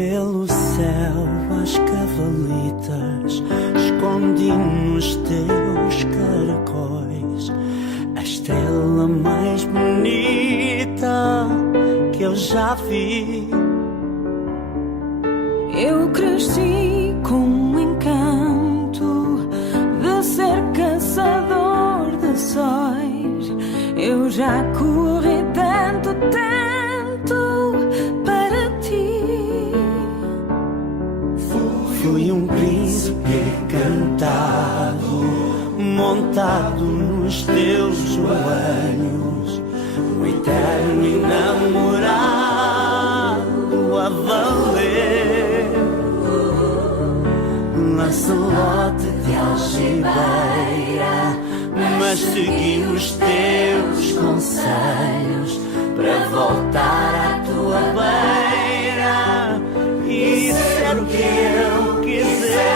pelo céu as cavalitas, escondi nos teus caracóis a estrela mais bonita que eu já vi. Eu cresci com um encanto de ser caçador de sóis. Eu já corri tanto, tanto para ti. Fui um príncipe encantado, montado nos teus joelhos, um eterno enamorado a valer. Lancelote de algibeira, mas segui os teus conselhos para voltar à tua beira e ser o que eu quiser.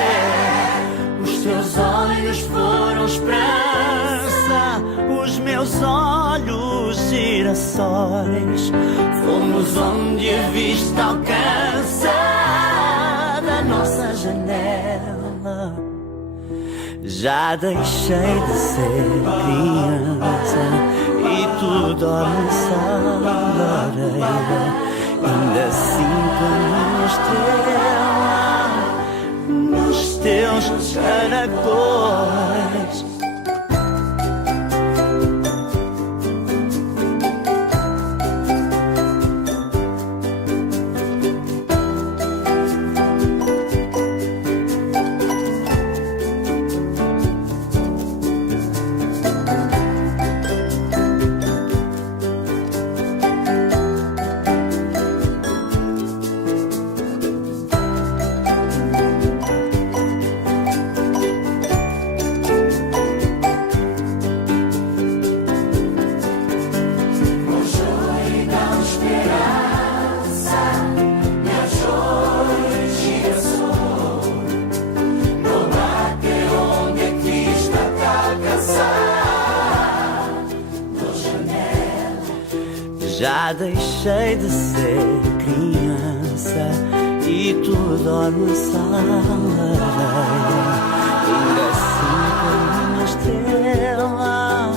Os teus olhos foram esperança, os meus olhos girassóis. Fomos onde a vista alcança da nossa janela. Já deixei de ser criança e tu dormes à lareira, ainda assim como estrela nos teus caracóis. Já deixei de ser criança e tu dormes à lareira, ainda assim como uma estrela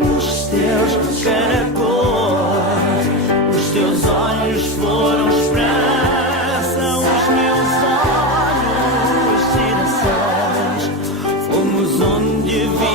nos teus caracóis. Os teus olhos foram esperança, os meus olhos girassóis. Fomos onde vi